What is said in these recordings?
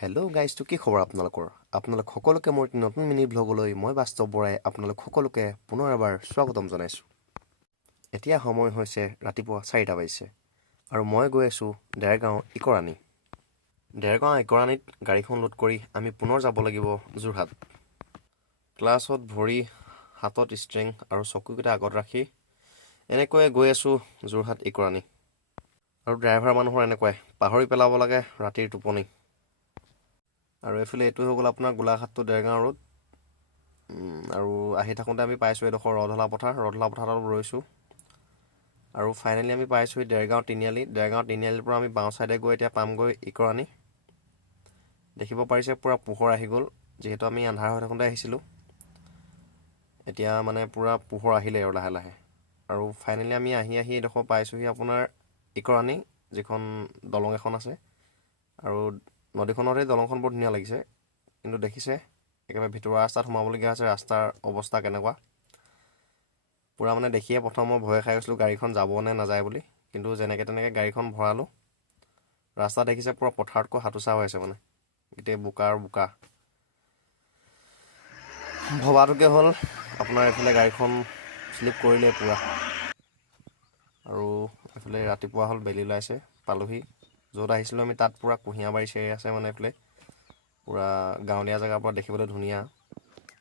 Hello' গাইজটো কি খবৰ আপোনালোকৰ? আপোনালোক সকলোকে মোৰ নতুন মিনি ভ্লগলৈ মই বাস্তৱ বৰাই আপোনালোক সকলোকে পুনৰ এবাৰ স্বাগতম জনাইছোঁ। এতিয়া সময় হৈছে ৰাতিপুৱা 4টা বাজিছে আৰু মই গৈ আছোঁ দেৰগাঁও ইকৰাণী। দেৰগাঁও ইকৰাণীত গাড়ীখন লোড কৰি আমি পুনৰ যাব লাগিব যোৰহাট। ক্লাছত ভৰি হাতত ষ্ট্ৰিং আৰু চকুকেইটা আগত ৰাখি এনেকৈয়ে গৈ আছোঁ যোৰহাট ইকৰাণী। আৰু ড্ৰাইভাৰ মানুহৰ এনেকুৱাই পাহৰি পেলাব লাগে ৰাতিৰ টোপনি। আৰু এইফালে এইটো হৈ গ'ল আপোনাৰ গোলাঘাট টু দেৰগাঁও ৰোড। আৰু আহি থাকোঁতে আমি পাইছোঁ এডোখৰ ৰধলা পথাৰত ৰৈছোঁ। আৰু ফাইনেলি আমি পাইছোঁ দেৰগাঁও তিনিআলিৰ পৰা আমি বাওঁ ছাইডে গৈ এতিয়া পামগৈ ইকৰাণী। দেখিব পাৰিছে পূৰা পোহৰ আহি গ'ল, যিহেতু আমি আন্ধাৰ হৈ থাকোঁতে আহিছিলোঁ। এতিয়া মানে পূৰা পোহৰ আহিলে আৰু লাহে লাহে। আৰু ফাইনেলি আমি আহি এইডোখৰ পাইছোঁহি আপোনাৰ ইকৰাণী, যিখন দলং এখন আছে। আৰু নদীখনতে দলংখন বৰ ধুনীয়া লাগিছে, কিন্তু দেখিছে একেবাৰে ভিতৰুৱা ৰাস্তাত সোমাবলগীয়া হৈছে। ৰাস্তাৰ অৱস্থা কেনেকুৱা পূৰা মানে দেখিয়ে প্ৰথম মই ভয় খাই গৈছিলোঁ গাড়ীখন যাব নে নাযায় বুলি, কিন্তু যেনেকৈ তেনেকৈ গাড়ীখন ভৰালোঁ। ৰাস্তা দেখিছে পূৰা পথাৰতকৈ হাতোচা হৈ আছে, মানে গোটেই বোকা আৰু বোকা। ভবাটোকে হ'ল আপোনাৰ এইফালে গাড়ীখন শ্লিপ কৰিলে পূৰা। আৰু এইফালে ৰাতিপুৱা হ'ল, বেলি ওলাইছে, পালোহি য'ত আহিছিলোঁ আমি। তাত পূৰা কুঁহিয়াবাৰী চেৰি আছে, মানে এইফালে পূৰা গাঁৱলীয়া জেগাৰ পৰা দেখিবলৈ ধুনীয়া।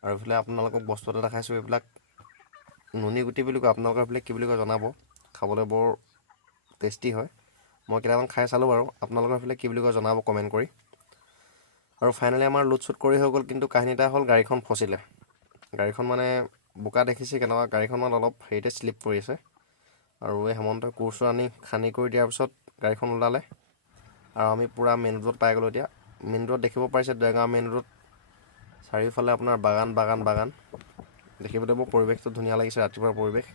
আৰু এইফালে আপোনালোকক বস্তু এটা দেখাইছোঁ, এইবিলাক নুনী গুটি বুলি কয়, আপোনালোকৰ এইফালে কি বুলি কয় জনাব। খাবলৈ বৰ টেষ্টি হয়, মই কেইটামান খাই চালোঁ বাৰু। আপোনালোকৰ এইফালে কি বুলি কয় জনাব কমেণ্ট কৰি। আৰু ফাইনেলি আমাৰ লোড শ্বুট কৰি হৈ গ'ল, কিন্তু কাহিনী এটা হ'ল গাড়ীখন ফচিলে। গাড়ীখন মানে বোকা দেখিছে কেনেকুৱা, গাড়ীখন মানে অলপ হেৰিতে শ্লিপ কৰি আছে। আৰু এই হেমন্তই কোৰ চোৰ আনি খান্দি কৰি দিয়াৰ পিছত গাড়ীখন ওলালে আৰু আমি পূৰা মেইন ৰোডত পাই গ'লোঁ। এতিয়া মেইন ৰোডত দেখিব পাৰিছে দেৰগাঁও মেইন ৰোড, চাৰিওফালে আপোনাৰ বাগান দেখিবলৈ বৰ পৰিৱেশটো ধুনীয়া লাগিছে, ৰাতিপুৱাৰ পৰিৱেশ।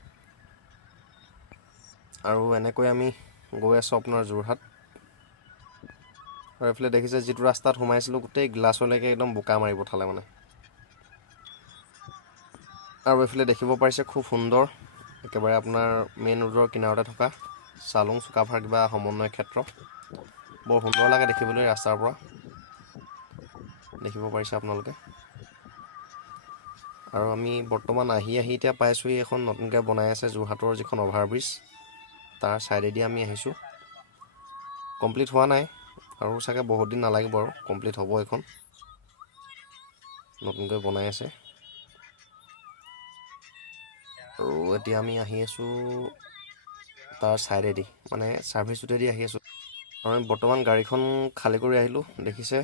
আৰু এনেকৈ আমি গৈ আছোঁ আপোনাৰ যোৰহাট। আৰু এইফালে দেখিছে যিটো ৰাস্তাত সোমাইছিলোঁ গোটেই গ্লাছলৈকে একদম বোকা মাৰি পঠালে মানে। আৰু এইফালে দেখিব পাৰিছে খুব সুন্দৰ, একেবাৰে আপোনাৰ মেইন ৰোডৰ কিনাৰতে থকা চালুং চুকাফাৰ কিবা সমন্বয় ক্ষেত্ৰ। বৰ সুন্দৰ লাগে দেখিবলৈ ৰাস্তাৰ পৰা, দেখিব পাৰিছে আপোনালোকে। আৰু আমি বৰ্তমান আহি এতিয়া পাইছোঁহি এখন নতুনকৈ বনাই আছে যোৰহাটৰ যিখন অভাৰব্ৰিজ, তাৰ ছাইডেদি আমি আহিছোঁ। কমপ্লিট হোৱা নাই আৰু চাগে বহুত দিন নালাগিব আৰু কমপ্লিট হ'ব। এইখন নতুনকৈ বনাই আছে। আৰু এতিয়া আমি আহি আছোঁ তাৰ ছাইডেদি, মানে ছাৰ্ভিচ ৰোডেদি আহি আছোঁ। আমি বৰ্তমান গাড়ীখন খালী কৰি আহিলোঁ, দেখিছে।